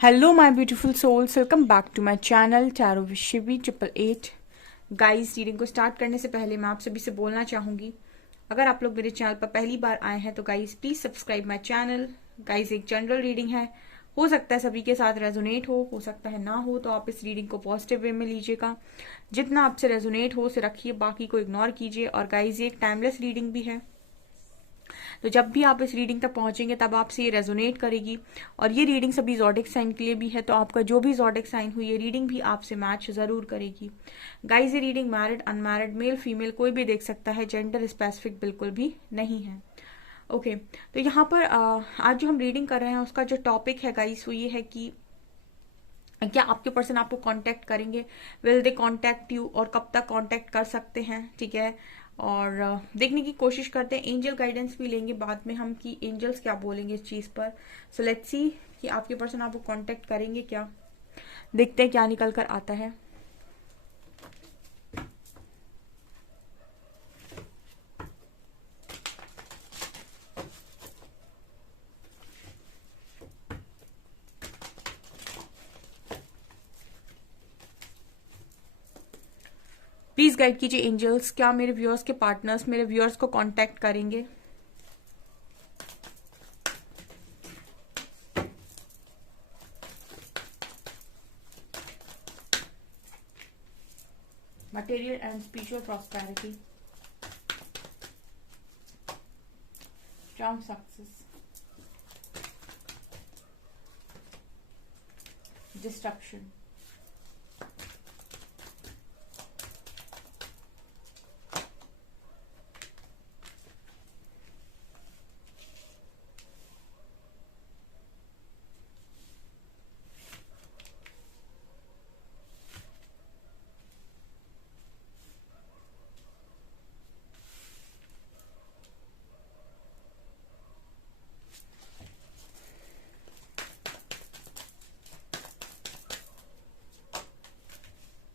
Hello my beautiful souls, welcome back to my channel tarot with Shivi 888। Guys, reading को start करने से पहले मैं आप सभी से बोलना चाहूंगी, अगर आप लोग मेरे चैनल पर पहली बार आए हैं तो guys please subscribe my channel. Guys, एक जनरल रीडिंग है, हो सकता है सभी के साथ रेजोनेट हो सकता है ना हो, तो आप इस रीडिंग को पॉजिटिव वे में लीजिएगा। जितना आपसे रेजोनेट हो उसे रखिए, बाकी को इग्नोर कीजिए। और गाइस, ये एक टाइमलेस रीडिंग भी है, तो जब भी आप इस रीडिंग तक पहुंचेंगे तब आपसे ये रेजोनेट करेगी। और ये रीडिंग सभी ज़ोडिक साइन के लिए भी है, तो आपका जो भी ज़ोडिक साइन हुई ये रीडिंग भी आपसे मैच जरूर करेगी। गाइस, ये reading married unmarried male female कोई भी देख सकता है, जेंडर स्पेसिफिक बिल्कुल भी नहीं है। ओके, तो यहाँ पर आज जो हम रीडिंग कर रहे हैं उसका जो टॉपिक है गाइस वो ये है कि क्या आपके पर्सन आपको कांटेक्ट करेंगे, विल दे कांटेक्ट यू, और कब तक कांटेक्ट कर सकते हैं, ठीक है। और देखने की कोशिश करते हैं, एंजल गाइडेंस भी लेंगे बाद में हम कि एंजल्स क्या बोलेंगे इस चीज पर। सो लेट्स सी कि आपके पर्सन आपको कांटेक्ट करेंगे क्या, देखते हैं क्या निकल कर आता है। प्लीज गाइड कीजिए एंजल्स, क्या मेरे व्यूअर्स के पार्टनर्स मेरे व्यूअर्स को कांटेक्ट करेंगे। Material and spiritual prosperity, charm success, destruction.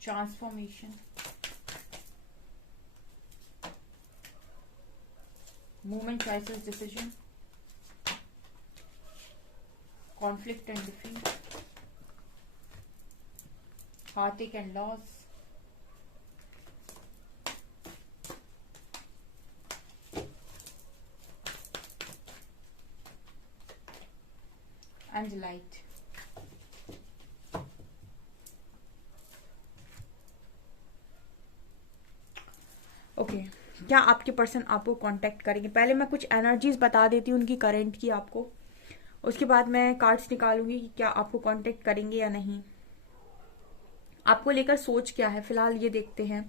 Transformation, movement, choices, decision, conflict and defeat, heartache and loss, and light. Okay, क्या आपके पर्सन आपको कांटेक्ट करेंगे? पहले मैं कुछ एनर्जीज बता देती हूँ उनकी करंट की आपको, उसके बाद मैं कार्ड्स निकालूंगी कि क्या आपको कांटेक्ट करेंगे या नहीं। आपको लेकर सोच क्या है फिलहाल ये देखते हैं।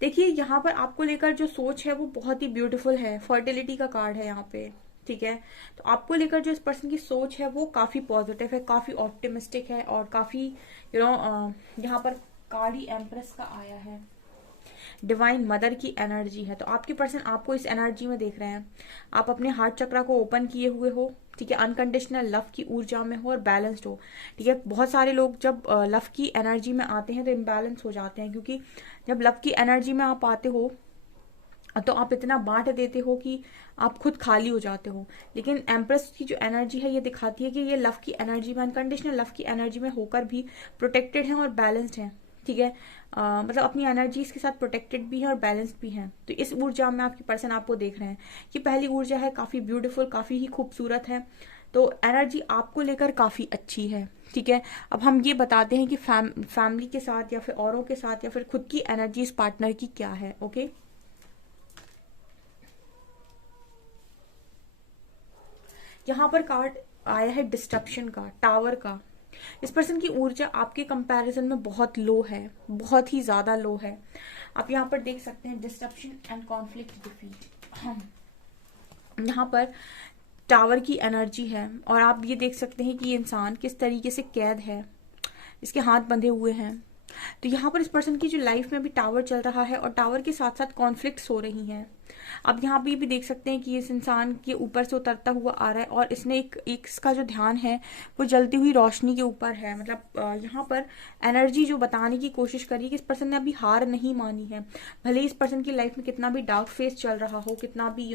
देखिए, यहाँ पर आपको लेकर जो सोच है वो बहुत ही ब्यूटीफुल है, फर्टिलिटी का कार्ड है यहाँ पे, ठीक है। तो आपको लेकर जो इस पर्सन की सोच है वो काफी पॉजिटिव है, काफी ऑप्टिमिस्टिक है, और काफी यहाँ पर कार्ड ही एम्प्रेस का आया है, डिवाइन मदर की एनर्जी है। तो आपके पर्सन आपको इस एनर्जी में देख रहे हैं, आप अपने हार्ट चक्रा को ओपन किए हुए हो, ठीक है, अनकंडीशनल लव की ऊर्जा में हो और बैलेंस्ड हो, ठीक है। बहुत सारे लोग जब लव की एनर्जी में आते हैं तो इम्बैलेंस हो जाते हैं, क्योंकि जब लव की एनर्जी में आप आते हो तो आप इतना बांट देते हो कि आप खुद खाली हो जाते हो। लेकिन एम्प्रेस की जो एनर्जी है ये दिखाती है कि ये लव की एनर्जी में, अनकंडीशनल लव की एनर्जी में होकर भी प्रोटेक्टेड है और बैलेंस्ड है, ठीक है। मतलब अपनी एनर्जीज के साथ प्रोटेक्टेड भी है और बैलेंस्ड भी है। तो इस ऊर्जा में आपके पर्सन आपको देख रहे हैं कि पहली ऊर्जा है काफी ब्यूटीफुल, काफी ही खूबसूरत है, तो एनर्जी आपको लेकर काफी अच्छी है, ठीक है। अब हम ये बताते हैं कि फैमिली के साथ या फिर औरों के साथ या फिर खुद की एनर्जीज पार्टनर की क्या है। ओके, यहाँ पर कार्ड आया है डिस्ट्रप्शन का, टावर का। इस पर्सन की ऊर्जा आपके कंपैरिजन में बहुत लो है, बहुत ही ज्यादा लो है। आप यहाँ पर देख सकते हैं डिस्ट्रप्शन एंड कॉन्फ्लिक्ट डिफीट, यहाँ पर टावर की एनर्जी है, और आप ये देख सकते हैं कि ये इंसान किस तरीके से कैद है, इसके हाथ बंधे हुए हैं। तो यहाँ पर इस पर्सन की जो लाइफ में भी टावर चल रहा है और टावर के साथ साथ कॉन्फ्लिक्ट्स हो रही हैं। अब यहाँ पे भी देख सकते हैं कि इस इंसान के ऊपर से उतरता हुआ आ रहा है, और इसने एक इसका जो ध्यान है वो जलती हुई रोशनी के ऊपर है। मतलब यहाँ पर एनर्जी जो बताने की कोशिश करी कि इस पर्सन ने अभी हार नहीं मानी है, भले ही इस पर्सन की लाइफ में कितना भी डार्क फेस चल रहा हो, कितना भी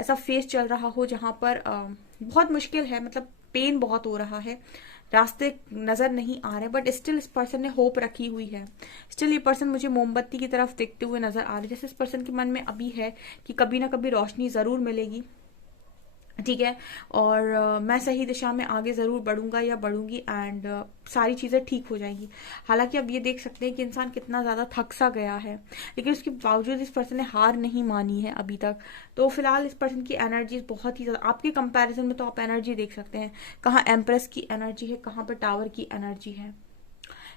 ऐसा फेस चल रहा हो जहाँ पर बहुत मुश्किल है, मतलब पेन बहुत हो रहा है, रास्ते नजर नहीं आ रहे, बट स्टिल इस पर्सन ने होप रखी हुई है। स्टिल ये पर्सन मुझे मोमबत्ती की तरफ देखते हुए नजर आ रहे हैं, जैसे इस पर्सन के मन में अभी है कि कभी ना कभी रोशनी जरूर मिलेगी, ठीक है, और मैं सही दिशा में आगे जरूर बढ़ूंगा या बढ़ूंगी, एंड सारी चीजें ठीक हो जाएंगी। हालांकि अब ये देख सकते हैं कि इंसान कितना ज्यादा थक सा गया है, लेकिन उसके बावजूद इस पर्सन ने हार नहीं मानी है अभी तक। तो फिलहाल इस पर्सन की एनर्जी बहुत ही ज्यादा, आपके कंपैरिजन में तो आप एनर्जी देख सकते हैं, कहाँ एम्प्रेस की एनर्जी है, कहाँ पर टावर की एनर्जी है,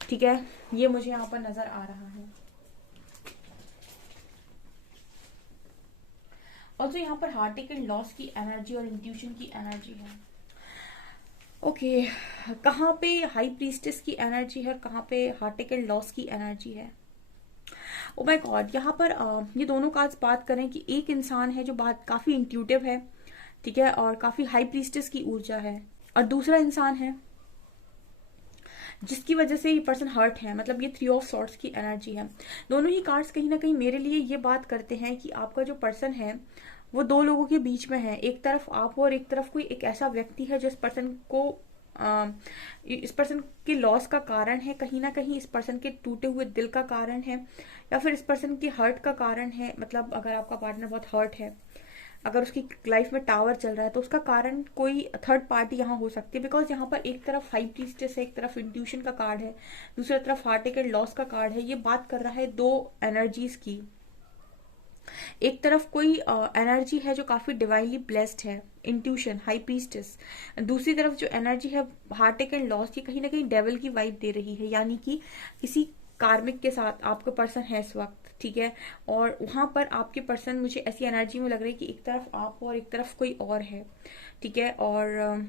ठीक है, ये मुझे यहाँ पर नजर आ रहा है। और तो यहाँ पर हार्ट एंड लॉस की एनर्जी और इंट्यूशन की एनर्जी है। ओके, कहाँ पे हाई प्रीस्टेस की एनर्जी है और कहाँ पे हार्ट एंड लॉस की एनर्जी है। ओ माय गॉड, यहाँ पर ये दोनों कार्ड्स बात करें कि एक इंसान है जो बात काफी इंट्यूटिव है, ठीक है, और काफी हाई प्रीस्टेस की ऊर्जा है, और दूसरा इंसान है जिसकी वजह से ये पर्सन हर्ट है, मतलब ये थ्री ऑफ सॉर्ट्स की एनर्जी है। दोनों ही कार्ड्स कहीं ना कहीं मेरे लिए ये बात करते हैं कि आपका जो पर्सन है वो दो लोगों के बीच में है, एक तरफ आप हो और एक तरफ कोई एक ऐसा व्यक्ति है जो इस पर्सन को इस पर्सन के लॉस का कारण है, कहीं ना कहीं इस पर्सन के टूटे हुए दिल का कारण है, या फिर इस पर्सन की हर्ट का कारण है। मतलब अगर आपका पार्टनर बहुत हर्ट है, अगर उसकी लाइफ में टावर चल रहा है, तो उसका कारण कोई थर्ड पार्टी यहाँ हो सकती है, बिकॉज यहाँ पर एक तरफ हाई प्रीस्टेस है, एक तरफ इंट्यूशन का कार्ड है, दूसरी तरफ हार्ट एंड लॉस का कार्ड है। ये बात कर रहा है दो एनर्जीज की। एक तरफ कोई एनर्जी है जो काफी डिवाइनली ब्लेस्ड है, इंट्यूशन, हाई प्रीस्टेस। दूसरी तरफ जो एनर्जी है हार्ट एंड लॉस की, कहीं ना कहीं डेविल की वाइब दे रही है, यानी कि किसी कार्मिक के साथ आपका पर्सन है इस वक्त, ठीक है, और वहां पर आपके पर्सन, मुझे ऐसी एनर्जी में लग रही है कि एक तरफ आप हो और एक तरफ कोई और है, ठीक है। और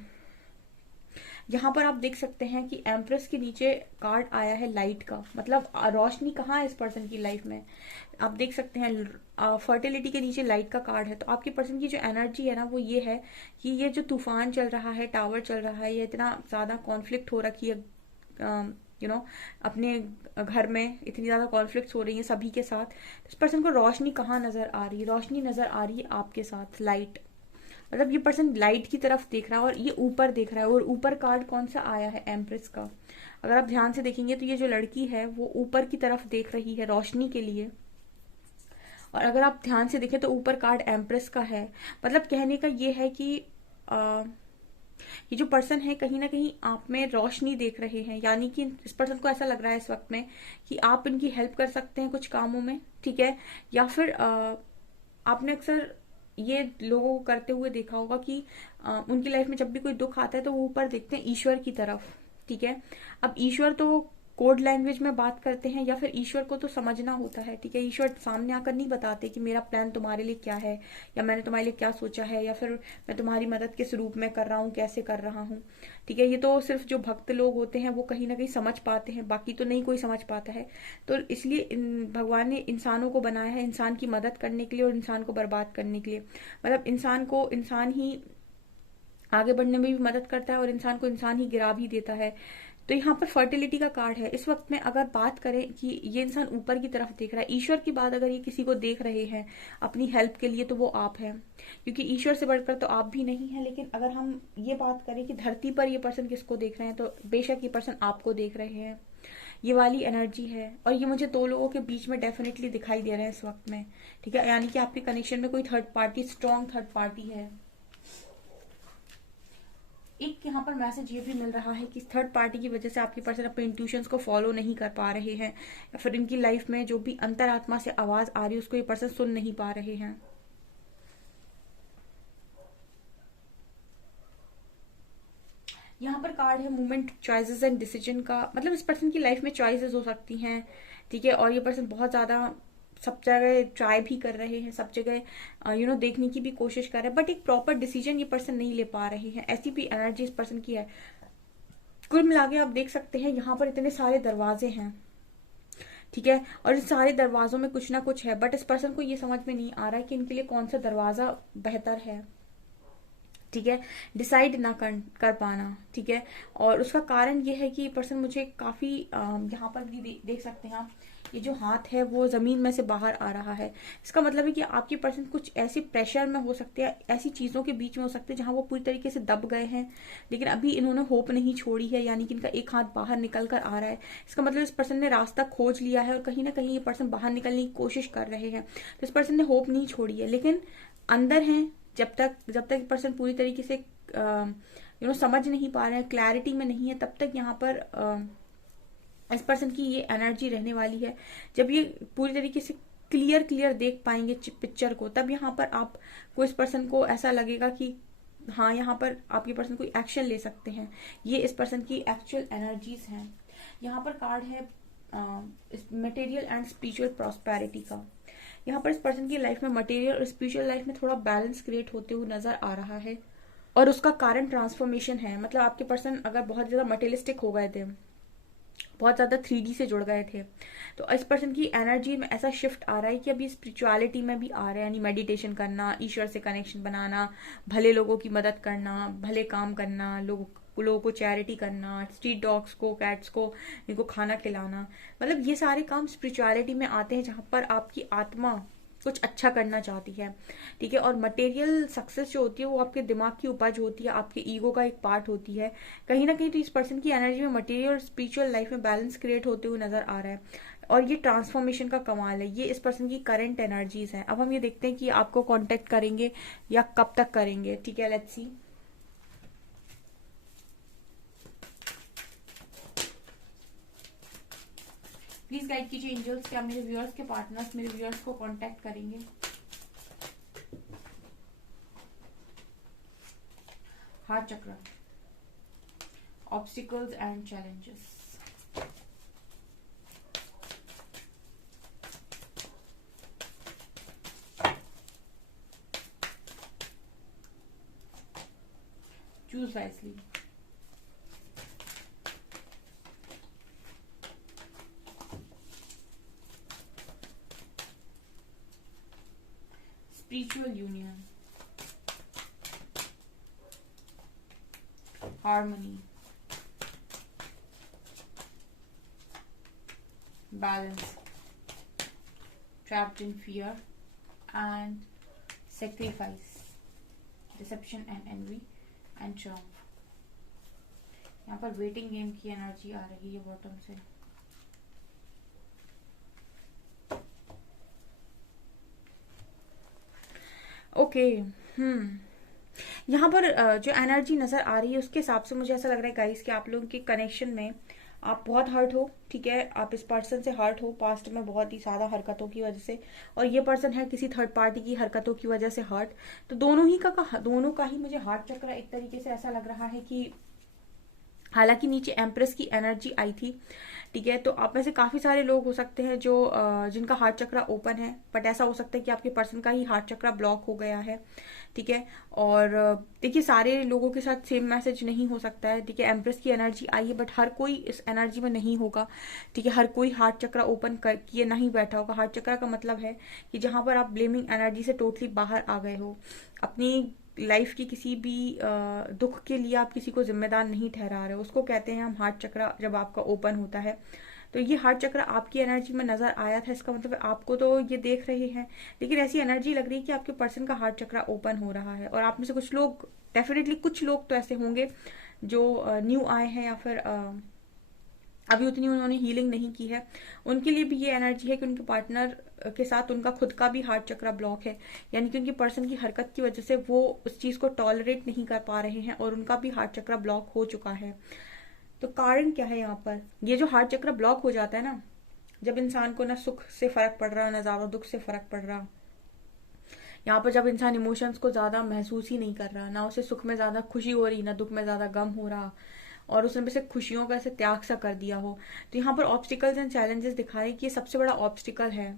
यहाँ पर आप देख सकते हैं कि एम्प्रेस के नीचे कार्ड आया है लाइट का, मतलब रोशनी कहाँ है इस पर्सन की लाइफ में, आप देख सकते हैं फर्टिलिटी के नीचे लाइट का कार्ड है। तो आपके पर्सन की जो एनर्जी है ना वो ये है कि ये जो तूफान चल रहा है, टावर चल रहा है, ये इतना ज्यादा कॉन्फ्लिक्ट हो रखी है, अपने घर में इतनी ज्यादा कॉन्फ्लिक्ट हो रही है सभी के साथ। इस पर्सन को रोशनी कहाँ नजर आ रही है, रोशनी नजर आ रही है आपके साथ, लाइट। मतलब ये पर्सन लाइट की तरफ देख रहा है और ये ऊपर देख रहा है, और ऊपर कार्ड कौन सा आया है, एम्प्रेस का। अगर आप ध्यान से देखेंगे तो ये जो लड़की है वो ऊपर की तरफ देख रही है रोशनी के लिए, और अगर आप ध्यान से देखें तो ऊपर कार्ड एम्प्रेस का है। मतलब कहने का ये है कि ये जो पर्सन है कहीं ना कहीं आप में रोशनी देख रहे हैं, यानी कि इस पर्सन को ऐसा लग रहा है इस वक्त में कि आप इनकी हेल्प कर सकते हैं कुछ कामों में, ठीक है। या फिर आपने अक्सर ये लोगों को करते हुए देखा होगा कि उनकी लाइफ में जब भी कोई दुख आता है तो वो ऊपर देखते हैं ईश्वर की तरफ, ठीक है। अब ईश्वर तो कोड लैंग्वेज में बात करते हैं, या फिर ईश्वर को तो समझना होता है, ठीक है। ईश्वर सामने आकर नहीं बताते कि मेरा प्लान तुम्हारे लिए क्या है, या मैंने तुम्हारे लिए क्या सोचा है, या फिर मैं तुम्हारी मदद किस रूप में कर रहा हूँ, कैसे कर रहा हूँ, ठीक है। ये तो सिर्फ जो भक्त लोग होते हैं वो कहीं ना कहीं समझ पाते हैं, बाकी तो नहीं कोई समझ पाता है। तो इसलिए भगवान ने इंसानों को बनाया है इंसान की मदद करने के लिए और इंसान को बर्बाद करने के लिए। मतलब इंसान को इंसान ही आगे बढ़ने में भी मदद करता है और इंसान को इंसान ही गिरा भी देता है। तो यहाँ पर फर्टिलिटी का कार्ड है। इस वक्त में अगर बात करें कि ये इंसान ऊपर की तरफ देख रहा है, ईश्वर की बात अगर ये किसी को देख रहे हैं अपनी हेल्प के लिए, तो वो आप हैं, क्योंकि ईश्वर से बढ़कर तो आप भी नहीं है। लेकिन अगर हम ये बात करें कि धरती पर ये पर्सन किसको देख रहे हैं, तो बेशक ये पर्सन आपको देख रहे हैं। ये वाली एनर्जी है, और ये मुझे दो लोगों के बीच में डेफिनेटली दिखाई दे रहे हैं इस वक्त में, ठीक है। यानी कि आपके कनेक्शन में कोई third party, strong third party है। एक यहाँ पर मैसेज ये भी मिल रहा है कि थर्ड पार्टी की वजह से आपके पर्सन अपने इंट्यूशंस को फॉलो नहीं कर पा रहे हैं, या फिर इनकी लाइफ में जो भी अंतरात्मा से आवाज आ रही है उसको ये पर्सन सुन नहीं पा रहे हैं। यहाँ पर कार्ड है मूवमेंट, चॉइसेस एंड डिसीजन का। मतलब इस पर्सन की लाइफ में चॉइसेस हो सकती हैं, ठीक है, और ये पर्सन बहुत ज्यादा सब जगह ट्राई भी कर रहे हैं, सब जगह देखने की भी कोशिश कर रहे हैं, बट एक प्रॉपर डिसीजन ये पर्सन नहीं ले पा रहे हैं। ऐसी भी एनर्जी इस पर्सन की है। कुल मिला के आप देख सकते हैं यहाँ पर इतने सारे दरवाजे हैं, ठीक है, और इन सारे दरवाजों में कुछ ना कुछ है, बट इस पर्सन को ये समझ में नहीं आ रहा है कि इनके लिए कौन सा दरवाजा बेहतर है, ठीक है, डिसाइड ना कर पाना, ठीक है। और उसका कारण ये है कि ये पर्सन मुझे काफी यहाँ पर भी देख सकते हैं आप ये जो हाथ है वो जमीन में से बाहर आ रहा है। इसका मतलब है कि आपके पर्सन कुछ ऐसे प्रेशर में हो सकते हैं, ऐसी चीजों के बीच में हो सकते हैं जहां वो पूरी तरीके से दब गए हैं, लेकिन अभी इन्होंने होप नहीं छोड़ी है, यानी कि इनका एक हाथ बाहर निकल कर आ रहा है। इसका मतलब इस पर्सन ने रास्ता खोज लिया है और कहीं ना कहीं ये पर्सन बाहर निकलने की कोशिश कर रहे हैं। तो इस पर्सन ने होप नहीं छोड़ी है, लेकिन अंदर है जब तक पर्सन पूरी तरीके से समझ नहीं पा रहे हैं, क्लैरिटी में नहीं है, तब तक यहाँ पर इस पर्सन की ये एनर्जी रहने वाली है। जब ये पूरी तरीके से क्लियर देख पाएंगे पिक्चर को, तब यहाँ पर आपको इस पर्सन को ऐसा लगेगा कि हाँ, यहाँ पर आपके पर्सन कोई एक्शन ले सकते हैं। ये इस पर्सन की एक्चुअल एनर्जीज हैं। यहाँ पर कार्ड है मटेरियल एंड स्पिरिचुअल प्रॉस्पेरिटी का। यहाँ पर इस पर्सन की लाइफ में मटेरियल और स्पिरिचुअल लाइफ में थोड़ा बैलेंस क्रिएट होते हुए नजर आ रहा है, और उसका कारण ट्रांसफॉर्मेशन है। मतलब आपके पर्सन अगर बहुत ज्यादा मटेरियलिस्टिक हो गए थे, बहुत ज्यादा 3D से जुड़ गए थे, तो इस पर्सन की एनर्जी में ऐसा शिफ्ट आ रहा है कि अभी स्पिरिचुअलिटी में भी आ रहा है, यानी मेडिटेशन करना, ईश्वर से कनेक्शन बनाना, भले लोगों की मदद करना, भले काम करना, लोगों को चैरिटी करना, स्ट्रीट डॉग्स को, कैट्स को, इनको खाना खिलाना, मतलब ये सारे काम स्पिरिचुअलिटी में आते हैं जहां पर आपकी आत्मा कुछ अच्छा करना चाहती है। ठीक है। और मटेरियल सक्सेस जो होती है वो आपके दिमाग की उपज होती है, आपके ईगो का एक पार्ट होती है कहीं ना कहीं। तो इस पर्सन की एनर्जी में मटेरियल और स्पिरिचुअल लाइफ में बैलेंस क्रिएट होते हुए नजर आ रहा है, और ये ट्रांसफॉर्मेशन का कमाल है। ये इस पर्सन की करंट एनर्जीज हैं। अब हम ये देखते हैं कि आपको कांटेक्ट करेंगे या कब तक करेंगे। ठीक है, लेट्स सी। प्लीज गाइड कीजिए एंजल्स, क्या मेरे व्यूअर्स के पार्टनर्स मेरे व्यूअर्स को कांटेक्ट करेंगे। हार्ट चक्र, obstacles and challenges, choose wisely, spiritual union, harmony, balance, trapped in fear and sacrifice, deception and envy and triumph। यहाँ पर वेटिंग गेम की एनर्जी आ रही है बॉटम से। ओके यहाँ पर जो एनर्जी नजर आ रही है उसके हिसाब से मुझे ऐसा लग रहा है गाइस कि आप लोगों के कनेक्शन में आप बहुत हर्ट हो। ठीक है, आप इस पर्सन से हर्ट हो पास्ट में बहुत ही ज्यादा हरकतों की वजह से, और ये पर्सन है किसी थर्ड पार्टी की हरकतों की वजह से हर्ट। तो दोनों का ही मुझे हार्ट चक्र एक तरीके से ऐसा लग रहा है कि हालांकि नीचे एम्प्रेस की एनर्जी आई थी। ठीक है, तो आप में से काफी सारे लोग हो सकते हैं जो जिनका हार्ट चक्र ओपन है, बट ऐसा हो सकता है कि आपके पर्सन का ही हार्ट चक्र ब्लॉक हो गया है। ठीक है, और देखिए सारे लोगों के साथ सेम मैसेज नहीं हो सकता है। ठीक है, एम्प्रेस की एनर्जी आई है, बट हर कोई इस एनर्जी में नहीं होगा। ठीक है, हर कोई हार्ट चक्र ओपन किए नहीं बैठा होगा। हार्ट चक्र का मतलब है कि जहां पर आप ब्लेमिंग एनर्जी से टोटली बाहर आ गए हो, अपनी लाइफ की किसी भी दुख के लिए आप किसी को जिम्मेदार नहीं ठहरा रहे हो, उसको कहते हैं हम हार्ट चक्र जब आपका ओपन होता है। तो ये हार्ट चक्र आपकी एनर्जी में नजर आया था, इसका मतलब आपको तो ये देख रहे हैं, लेकिन ऐसी एनर्जी लग रही है कि आपके पर्सन का हार्ट चक्र ओपन हो रहा है। और आप में से कुछ लोग, डेफिनेटली कुछ लोग तो ऐसे होंगे जो न्यू आए हैं या फिर अभी उतनी उन्होंने हीलिंग नहीं की है, उनके लिए भी ये एनर्जी है कि उनके पार्टनर के साथ उनका खुद का भी हार्ट चक्र ब्लॉक है, यानी कि उनकी पर्सन की हरकत की वजह से वो उस चीज को टॉलरेट नहीं कर पा रहे हैं और उनका भी हार्ट चक्र ब्लॉक हो चुका है। तो कारण क्या है यहाँ पर? ये जो हार्ट चक्र ब्लॉक हो जाता है ना, जब इंसान को ना सुख से फर्क पड़ रहा ना ज्यादा दुख से फर्क पड़ रहा, यहाँ पर जब इंसान इमोशंस को ज्यादा महसूस ही नहीं कर रहा, ना उसे सुख में ज्यादा खुशी हो रही ना दुख में ज्यादा गम हो रहा, और उसने वैसे खुशियों का ऐसे त्याग सा कर दिया हो, तो यहाँ पर ऑब्स्टिकल्स एंड चैलेंजेस दिखा रहे कि ये सबसे बड़ा ऑब्स्टिकल है।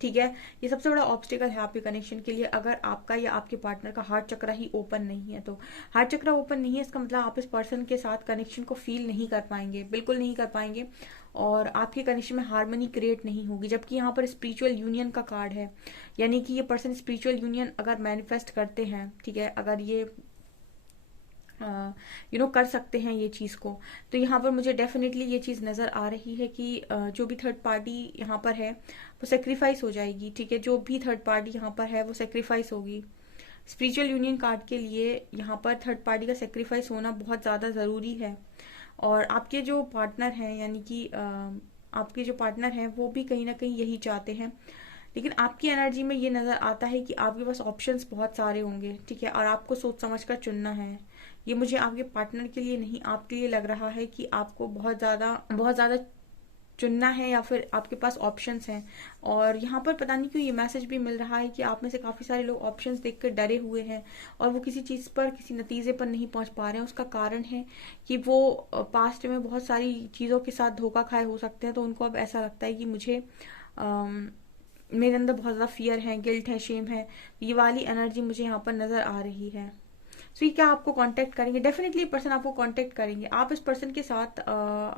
ठीक है, ये सबसे बड़ा ऑब्स्टिकल है आपके कनेक्शन के लिए, अगर आपका या आपके पार्टनर का हार्ट चक्र ही ओपन नहीं है। तो हार्ट चक्र ओपन नहीं है, इसका मतलब आप इस पर्सन के साथ कनेक्शन को फील नहीं कर पाएंगे, बिल्कुल नहीं कर पाएंगे, और आपके कनेक्शन में हार्मनी क्रिएट नहीं होगी। जबकि यहाँ पर स्पिरिचुअल यूनियन का कार्ड है, यानी कि ये पर्सन स्पिरिचुअल यूनियन अगर मैनिफेस्ट करते हैं, ठीक है, अगर ये कर सकते हैं ये चीज़ को। तो यहाँ पर मुझे डेफिनेटली ये चीज़ नज़र आ रही है कि जो भी थर्ड पार्टी यहाँ पर है वो सेक्रीफाइस हो जाएगी, ठीक है। जो भी थर्ड पार्टी यहाँ पर है वो सेक्रीफाइस होगी। स्पिरिचुअल यूनियन कार्ड के लिए यहाँ पर थर्ड पार्टी का सेक्रीफाइस होना बहुत ज़्यादा ज़रूरी है। और आपके जो पार्टनर हैं, यानी कि आपके जो पार्टनर हैं वो भी कहीं ना कहीं यही चाहते हैं। लेकिन आपकी एनर्जी में ये नज़र आता है कि आपके पास ऑप्शंस बहुत सारे होंगे, ठीक है, और आपको सोच समझ कर चुनना है। ये मुझे आपके पार्टनर के लिए नहीं, आपके लिए लग रहा है कि आपको बहुत ज़्यादा चुनना है, या फिर आपके पास ऑप्शंस हैं। और यहाँ पर पता नहीं क्यों ये मैसेज भी मिल रहा है कि आप में से काफ़ी सारे लोग ऑप्शंस देखकर डरे हुए हैं और वो किसी चीज़ पर, किसी नतीजे पर नहीं पहुँच पा रहे हैं। उसका कारण है कि वो पास्ट में बहुत सारी चीज़ों के साथ धोखा खाए हो सकते हैं। तो उनको अब ऐसा लगता है कि मुझे मेरे अंदर बहुत ज़्यादा फियर है, गिल्ट है, शेम है। ये वाली एनर्जी मुझे यहाँ पर नज़र आ रही है। सो ये क्या आपको कांटेक्ट करेंगे? डेफिनेटली पर्सन आपको कांटेक्ट करेंगे। आप इस पर्सन के साथ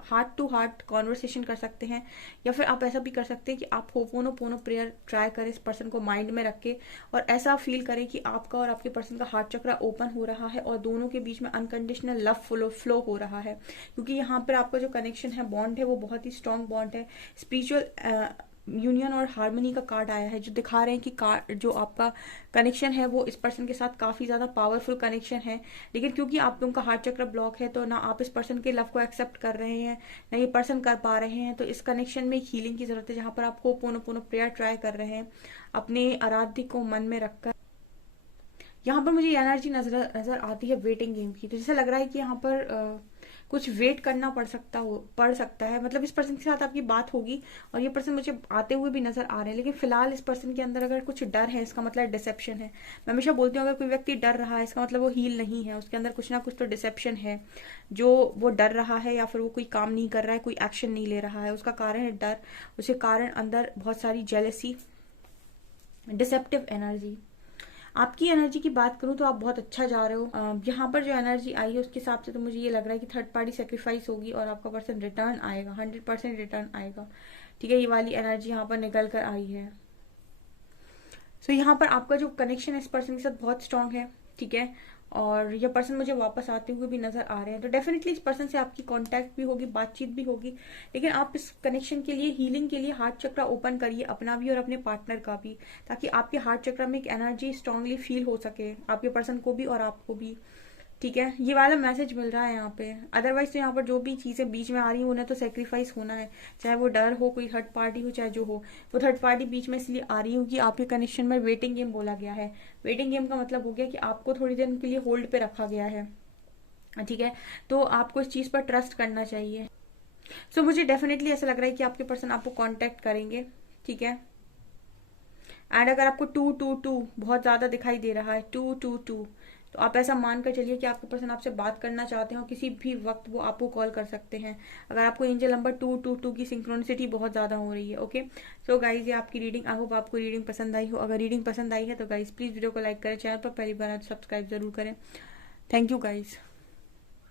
हार्ट टू हार्ट कॉन्वर्सेशन कर सकते हैं, या फिर आप ऐसा भी कर सकते हैं कि आप होपोनोपोनो प्रेयर ट्राई करें इस पर्सन को माइंड में रख के, और ऐसा फील करें कि आपका और आपके पर्सन का हार्ट चक्र ओपन हो रहा है और दोनों के बीच में अनकंडीशनल लव फ्लो हो रहा है। क्योंकि यहाँ पर आपका जो कनेक्शन है, बॉन्ड है, वो बहुत ही स्ट्रांग बॉन्ड है। स्पिरिचुअल यूनियन और हार्मनी का कार्ड आया है, जो दिखा रहे हैं कि जो आपका कनेक्शन है वो इस पर्सन के साथ काफी ज्यादा पावरफुल कनेक्शन है। लेकिन क्योंकि आप लोगों का हार्ट चक्र ब्लॉक है, तो ना आप इस पर्सन के लव को एक्सेप्ट कर रहे हैं, ना ये पर्सन कर पा रहे हैं। तो इस कनेक्शन में एक हीलिंग की जरूरत है, जहां पर आप होपोनोपोनो प्रेयर ट्राई कर रहे हैं अपने आराध्य को मन में रखकर। यहाँ पर मुझे एनर्जी नजर आती है वेटिंग गेम की। तो जैसे लग रहा है कि यहाँ पर कुछ वेट करना पड़ सकता है। मतलब इस पर्सन के साथ आपकी बात होगी और ये पर्सन मुझे आते हुए भी नजर आ रहे हैं। लेकिन फिलहाल इस पर्सन के अंदर अगर कुछ डर है, इसका मतलब डिसेप्शन है। मैं हमेशा बोलती हूँ अगर कोई व्यक्ति डर रहा है, इसका मतलब वो हील नहीं है, उसके अंदर कुछ ना कुछ तो डिसेप्शन है। जो वो डर रहा है या फिर वो कोई काम नहीं कर रहा है, कोई एक्शन नहीं ले रहा है, उसका कारण है डर। उसके कारण अंदर बहुत सारी जेलसी, डिसेप्टिव एनर्जी। आपकी एनर्जी की बात करूं तो आप बहुत अच्छा जा रहे हो। यहाँ पर जो एनर्जी आई है उसके हिसाब से तो मुझे ये लग रहा है कि थर्ड पार्टी सेक्रीफाइस होगी और आपका पर्सन रिटर्न आएगा, 100% रिटर्न आएगा, ठीक है। ये वाली एनर्जी यहाँ पर निकल कर आई है। सो यहाँ पर आपका जो कनेक्शन है इस पर्सन के साथ बहुत स्ट्रांग है, ठीक है। और ये पर्सन मुझे वापस आते हुए भी नजर आ रहे हैं। तो डेफिनेटली इस पर्सन से आपकी कांटेक्ट भी होगी, बातचीत भी होगी। लेकिन आप इस कनेक्शन के लिए, हीलिंग के लिए हार्ट चक्र ओपन करिए, अपना भी और अपने पार्टनर का भी, ताकि आपके हार्ट चक्र में एक एनर्जी स्ट्रांगली फील हो सके, आपके पर्सन को भी और आपको भी, ठीक है। ये वाला मैसेज मिल रहा है यहाँ पे। अदरवाइज तो यहाँ पर जो भी चीजें बीच में आ रही है उन्हें तो सेक्रीफाइस होना है, चाहे वो डर हो, कोई थर्ड पार्टी हो, चाहे जो हो। वो थर्ड पार्टी बीच में इसलिए आ रही हो कि आपके कनेक्शन में वेटिंग गेम बोला गया है। वेटिंग गेम का मतलब हो गया कि आपको थोड़ी देर के लिए होल्ड पे रखा गया है, ठीक है। तो आपको इस चीज पर ट्रस्ट करना चाहिए। सो मुझे डेफिनेटली ऐसा लग रहा है कि आपके पर्सन आपको कॉन्टेक्ट करेंगे, ठीक है। एंड अगर आपको 222 बहुत ज्यादा दिखाई दे रहा है, 222, तो आप ऐसा मानकर चलिए कि आपके पर्सन आपसे बात करना चाहते हो, किसी भी वक्त वो आपको कॉल कर सकते हैं। अगर आपको एंजल नंबर 222 की सिंक्रोनिसिटी बहुत ज्यादा हो रही है, ओके। सो गाइज, ये आपकी रीडिंग, आई होप आपको रीडिंग पसंद आई हो। अगर रीडिंग पसंद आई है तो गाइज प्लीज वीडियो को लाइक करें, चैनल पर पहली बार सब्सक्राइब जरूर करें। Thank you guys.